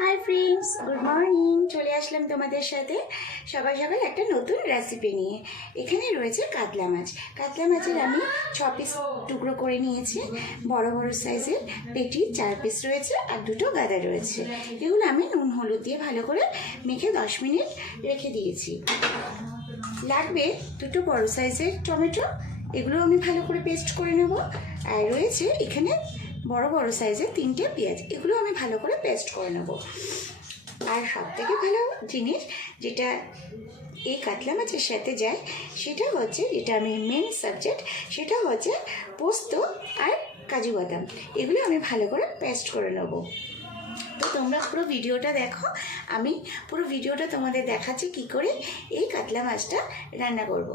Hi friends good morning চলে আসলাম তোমাদের সাথে। সকাল সকাল একটা নতুন রেসিপি নিয়ে। এখানে রয়েছে কাতলা মাছ। কাতলা মাছের আমি ছ পিস টুকরো করে নিয়েছি। বড় বড় সাইজের পেটি চার পিস রয়েছে আর দুটো গাদা রয়েছে। এগুলো আমি নুন, হলুদ দিয়ে ভালো করে মেখে দশ মিনিট রেখে দিয়েছি। লাগবে দুটো বড় সাইজের টমেটো। এগুলো আমি ভালো করে পেস্ট করে নেব। আর রয়েছে এখানে বড় বড় সাইজের তিনটে পেঁয়াজ। এগুলো আমি ভালো করে পেস্ট করে নেব। আর সব থেকে ভালো জিনিস যেটা এই কাতলা মাছের সাথে যায়, সেটা হচ্ছে যেটা আমি মেন সাবজেক্ট সেটা হচ্ছে পোস্ত আর কাজু বাদাম। এগুলো আমি ভালো করে পেস্ট করে নেব। তো তোমরা পুরো ভিডিওটা দেখো, আমি পুরো ভিডিওটা তোমাদের দেখাচ্ছি কি করে এই কাতলা মাছটা রান্না করব।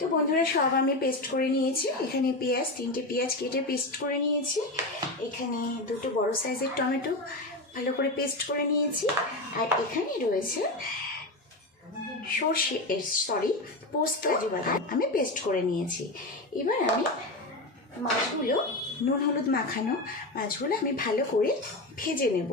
তো বন্ধুরা, সব আমি পেস্ট করে নিয়েছি। এখানে পেঁয়াজ, তিনটে পেঁয়াজ কেটে পেস্ট করে নিয়েছি। এখানে দুটো বড় সাইজের টমেটো ভালো করে পেস্ট করে নিয়েছি। আর এখানে রয়েছে সর্ষে সরি পোস্ত কাজু বাদাম আমি পেস্ট করে নিয়েছি। এবার আমি মাছগুলো নুন হলুদ মাখানো মাছগুলো আমি ভালো করে ভেজে নেব।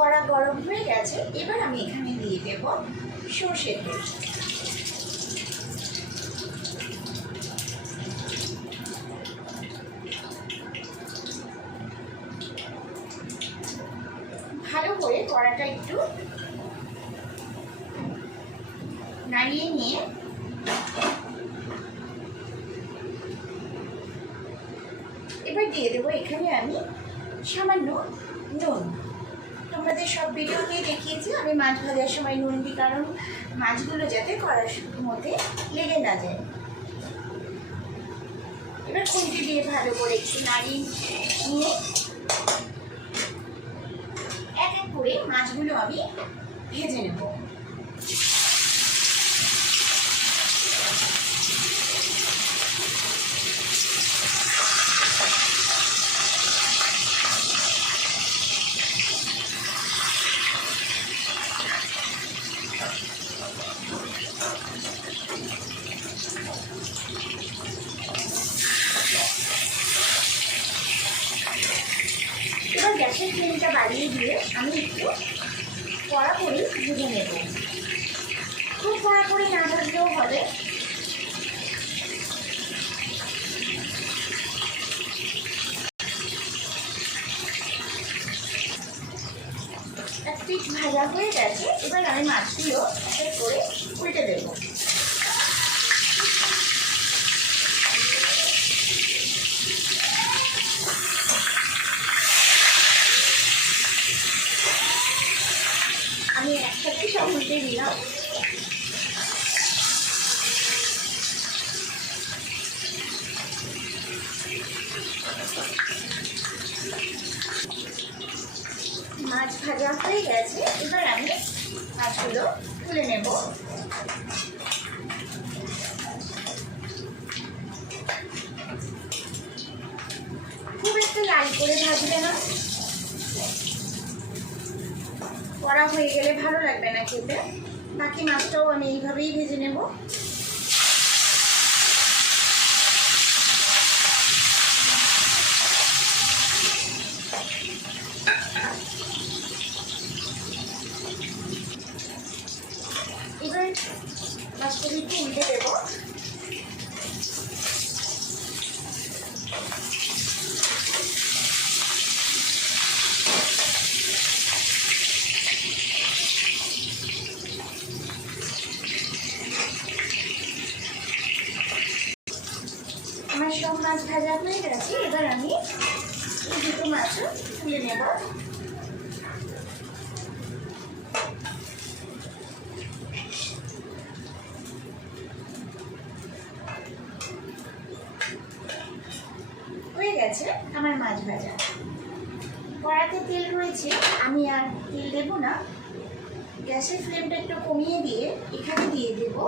কড়া গরম হয়ে গেছে, এবার আমি এখানে দিয়ে দেব সর্ষের তেল। ভালো করে কড়াটা একটু নাড়িয়ে নিয়ে এবার দিয়ে দেবো এখানে আমি সামান্য নুন। তোমাদের সব ভিডিওতে দেখিয়েছি। আমি মাছ ভাজার সময় নুন দিই, কারণ মাছগুলো যাতে করার মধ্যে লেগে না যায়। এবার খুঁটি দিয়ে ভালো করে একটু নাড়ি নিয়ে এক এক করে মাছগুলো আমি ভেজে নেব এবার গ্যাসের ফ্লেমটা বাড়িয়ে দিয়ে আমি একটু কড়া করে ভেজে নেব খুব কড়া করে না ভাজলেও হবে এক পিঠ ভাজা হয়ে গেছে এবার আমি মাছগুলো করে উল্টে দেবো আমি একসাথে সব উল্টে দিলাম মাছ ভাজা হয়ে গেছে। এবার আমি মাছগুলো তুলে নেব। খুব একটা লাল করে ভাজবে না। কড়া হয়ে গেলে ভালো লাগবে না খেতে। বাকি মাছটাও আমি এইভাবেই ভেজে নেব এবার মাছটাকে একটু উল্টে দেবো আমার সব মাছ ভাজা হয়ে গেছে এবার আমি এই দুটো মাছও তুলে নেব হয়ে গেছে আমার মাছ ভাজা। কড়াতে তেল রয়েছে, আমি আর তেল দেবো না। গ্যাসের ফ্লেমটা একটু কমিয়ে দিয়ে এখানে দিয়ে দেবো।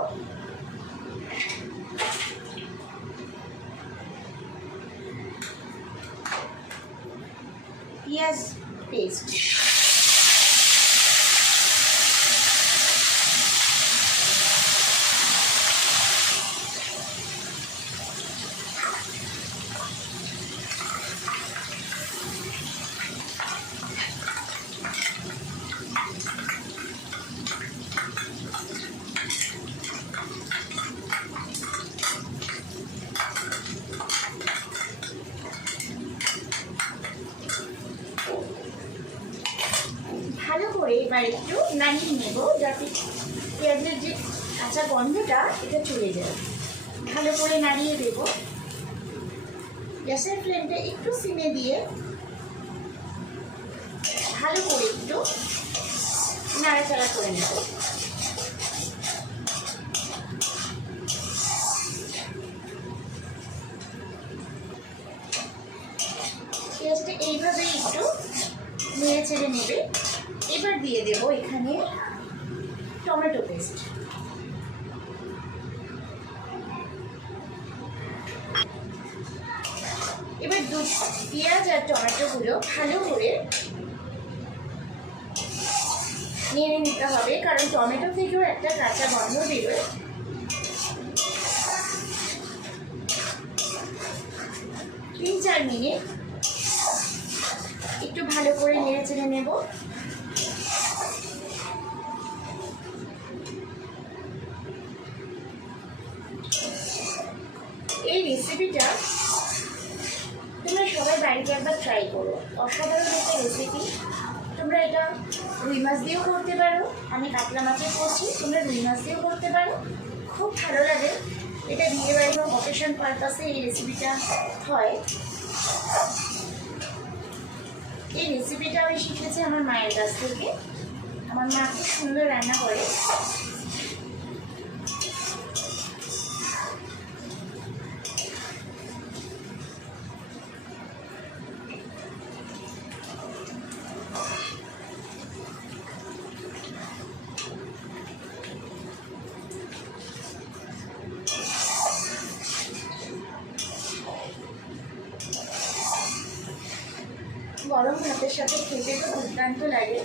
পেঁয়াজ পেস্ট এবার একটু নাড়িয়ে নেব যাতে পেঁয়াজের যে কাঁচা গন্ধটা, এটা চলে যায়। ভালো করে নাড়িয়ে দেব। গ্যাসের ফ্লেমটা একটু সিমে দিয়ে ভালো করে একটু নাড়াচাড়া করে নেব। পেঁয়াজটা এইভাবে একটু নেড়ে ছেড়ে নেবে। এবার দিয়ে দেব এখানে টমেটো পেস্ট এবার দুধ, পেঁয়াজ আর টমেটোগুলো ভালো করে নেড়ে নিতে হবে, কারণ টমেটো থেকেও একটা কাঁচা গন্ধ বেরোয়। তিন চার মিনিট একটু ভালো করে নেড়ে চেড়ে নেব। রেসিপিটা তোমরা সবাই বাড়িতে একবার ট্রাই করো। অসাধারণ একটা রেসিপি তোমরা এটা রুই মাছ দিয়েও করতে পারো। আমি কাতলা মাছের করছি তোমরা রুই মাছ দিয়েও করতে পারো। খুব ভালো লাগে। এটা বিয়ে বাড়ি বা অকেশন পারপাসে এই রেসিপিটা হয়। এই রেসিপিটা আমি শিখেছি আমার মায়ের কাছ থেকে। আমার মা খুব সুন্দর রান্না করে। ভাতের সাথে খেতে তো দুর্দান্ত লাগে।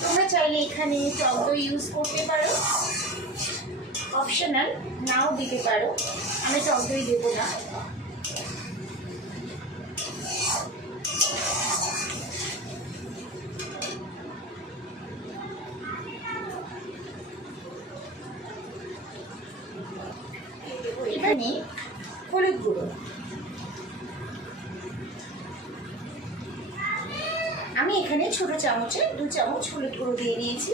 তোমরা চাইলে এখানে টক দই ইউজ করতে পারো। অপশনাল নাও দিতে পারো। আমি টক দই দেবো না এখানে হলুদ গুঁড়ো আমি এখানে ছোট চামচে হলুদ গুঁড়ো দিয়ে দিয়েছি।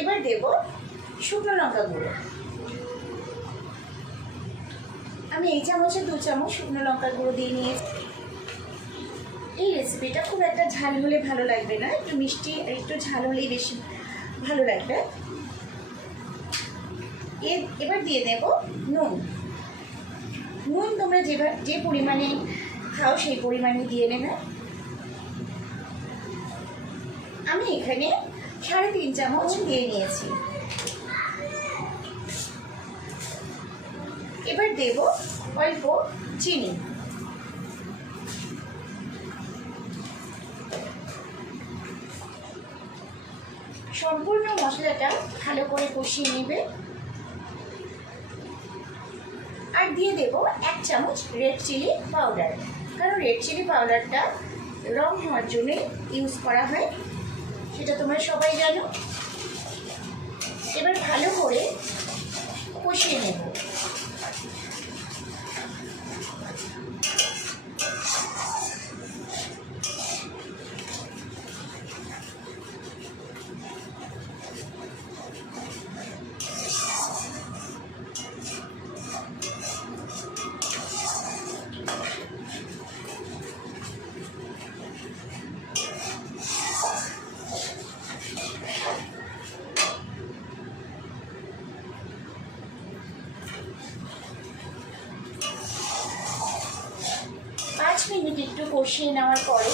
এবার দেব শুকনো লঙ্কা গুঁড়ো। আমি এই চামচে দু চামচ শুকনো লঙ্কা গুঁড়ো দিয়ে নিয়েছি। এই রেসিপিটা খুব একটা ঝাল হলে ভালো লাগবে না। একটু মিষ্টি আর একটু ঝাল হলেই বেশি ভালো লাগবে। এবার দিয়ে দেব নুন। নুন তোমরা যে পরিমাণে খাও, সেই পরিমাণে দিয়ে নেবে। আমি এখানে সাড়ে তিন চামচ দিয়ে নিয়েছি। এবার দেব অল্প চিনি। সম্পূর্ণ মশলাটা ভালো করে কষিয়ে নেবে। আর দিয়ে দেব এক চামচ রেড চিলি পাউডার কারণ রেড চিলি পাউডারটা রং হওয়ার জন্যে ইউজ করা হয়। সেটা তোমরা সবাই জানো। এবার ভালো করে কষিয়ে নেব। কষিয়ে নেওয়ার পরে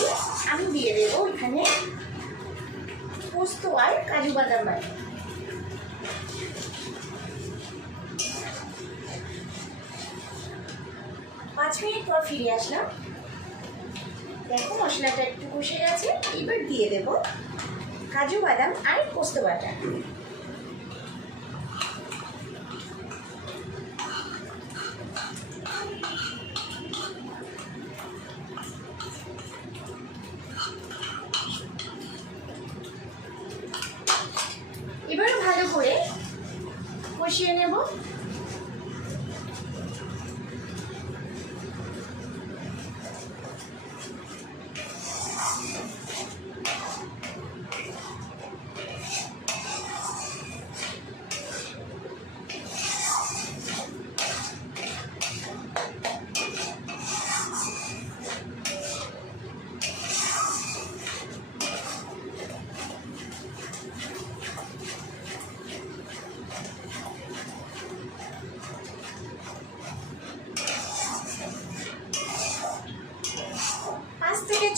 আমি দিয়ে দেবো এখানে পোস্ত আর কাজু বাদাম বাটা। পাঁচ মিনিট পর ফিরে আসলাম। দেখো মশলাটা একটু কষে গেছে, এবার দিয়ে দেব কাজু বাদাম আর পোস্ত বাটা এবারে ভালো করে কষিয়ে নেব।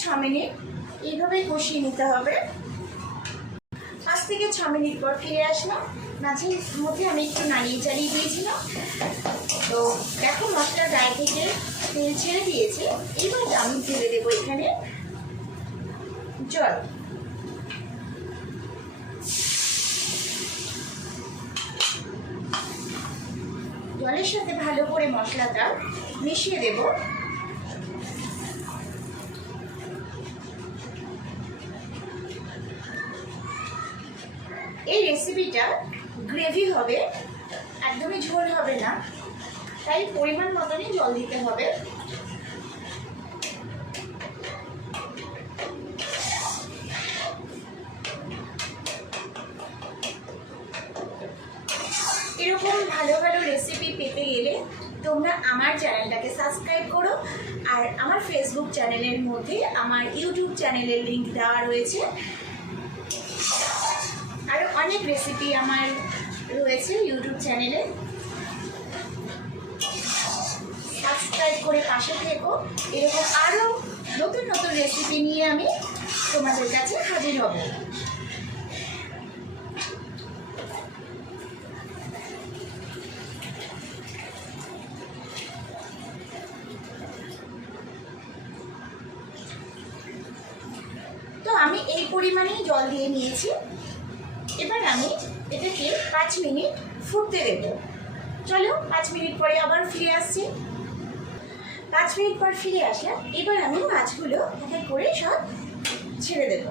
ছ মিনিট এইভাবে কষিয়ে নিতে হবে। পাঁচ থেকে ছ মিনিট পর ফিরে আসলাম মাঝের মধ্যে আমি একটু নাড়িয়ে চালিয়ে দিয়েছিলাম। তো দেখো মশলার গায়ে থেকে তেল ছেড়ে দিয়েছে। এবার আমি ঢেলে দেবো এখানে জল। জলের সাথে ভালো করে মশলাটা মিশিয়ে দেব। রেসিপিটা গ্রেভি হবে, একদমই ঝোল হবে না। তাই পরিমাণ মতনই জল দিতে হবে। এরকম ভালো ভালো রেসিপি পেতে গেলে তোমরা আমার চ্যানেলটাকে সাবস্ক্রাইব করো আর আমার ফেসবুক চ্যানেলের মধ্যে আমার ইউটিউব চ্যানেলের লিংক দেওয়া রয়েছে। আরও অনেক রেসিপি আমার রয়েছে ইউটিউব চ্যানেলে সাবস্ক্রাইব করে পাশে থেকো। এরকম আরও নতুন নতুন রেসিপি নিয়ে আমি তোমাদের কাছে হাজির হব। তো আমি এই পরিমাণেই জল দিয়ে নিয়েছি। এবার আমি এটাকে পাঁচ মিনিট ফুটতে দেব। চলো, পাঁচ মিনিট পরে আবার ফিরে আসছি। পাঁচ মিনিট পর ফিরে আসলাম এবার আমি মাছগুলো এক করে সব ছেড়ে দেব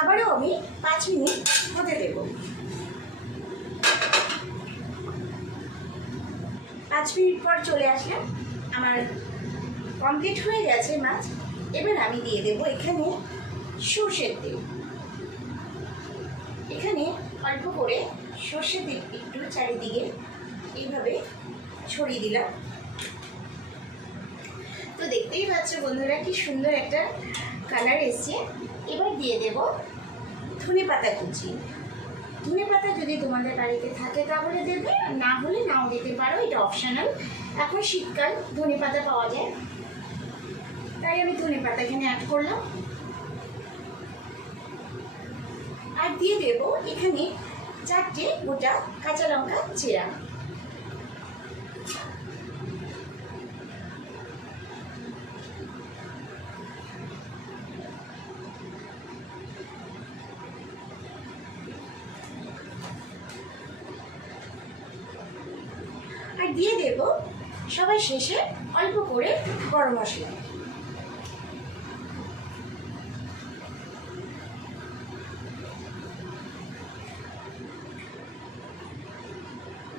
আবারও আমি পাঁচ মিনিট হতে দেব পাঁচ মিনিট পর চলে আসলাম আমার কমপ্লিট হয়ে গেছে মাছ, এবার আমি দিয়ে দেব এখানে সর্ষের তেল। এখানে অল্প করে সর্ষের তেল একটু চারিদিকে এইভাবে ছড়িয়ে দিলাম। তো দেখতেই পাচ্ছ বন্ধুরা, কি সুন্দর একটা কালার এসছে। এবার দিয়ে দেব ধনে পাতা কুচি। ধনে পাতা যদি তোমাদের বাড়িতে থাকে তাহলে দেবে না হলে নাও দিতে পারো, এটা অপশনাল এখন শীতকাল, ধনে পাতা পাওয়া যায়। তাই আমি ধনে পাতা এখানে অ্যাড করলাম। আর দিয়ে দেব এখানে চারটে গোটা কাঁচা লঙ্কা চেরা আর দিয়ে দেব সবার শেষে অল্প করে গরম মশলা।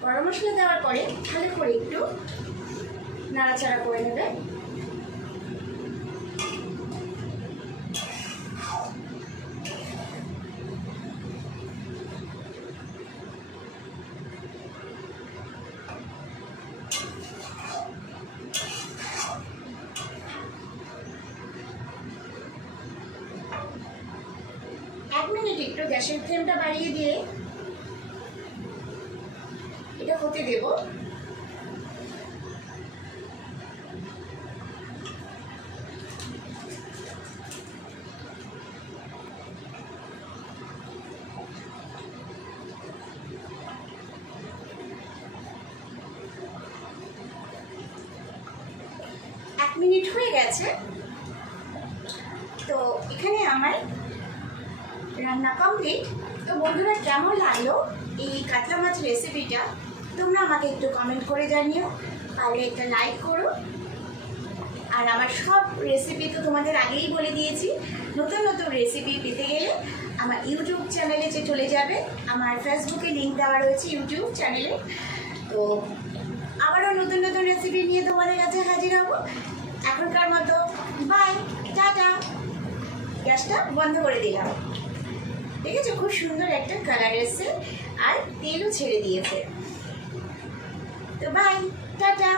গরম মশলা দেওয়ার পরে ভালো করে একটু নাড়াচাড়া করে নেবে এক মিনিট একটু গ্যাসের ফ্লেমটা বাড়িয়ে দিয়ে এটা হতে দেব এক মিনিট হয়ে গেছে। তো এখানে আমার রান্না কমপ্লিট তো বন্ধুরা, কেমন লাগল এই কাতলা মাছ রেসিপিটা তোমরা আমাকে একটু কমেন্ট করে জানিও, পারলে একটা লাইক করো। আর আমার সব রেসিপি তো তোমাদের আগেই বলে দিয়েছি। নতুন নতুন রেসিপি পেতে গেলে আমার ইউটিউব চ্যানেলে যে চলে যাবে, আমার ফেসবুকে লিঙ্ক দেওয়া রয়েছে ইউটিউব চ্যানেলে তো আবারও নতুন নতুন রেসিপি নিয়ে তোমাদের কাছে হাজির হব। এখনকার মতো। বাই টাটা গ্যাসটা বন্ধ করে দিলাম। আছে খুব সুন্দর একটা কালার এসছে আর তেলও ছেড়ে দিয়েছে। তো বাই টাটা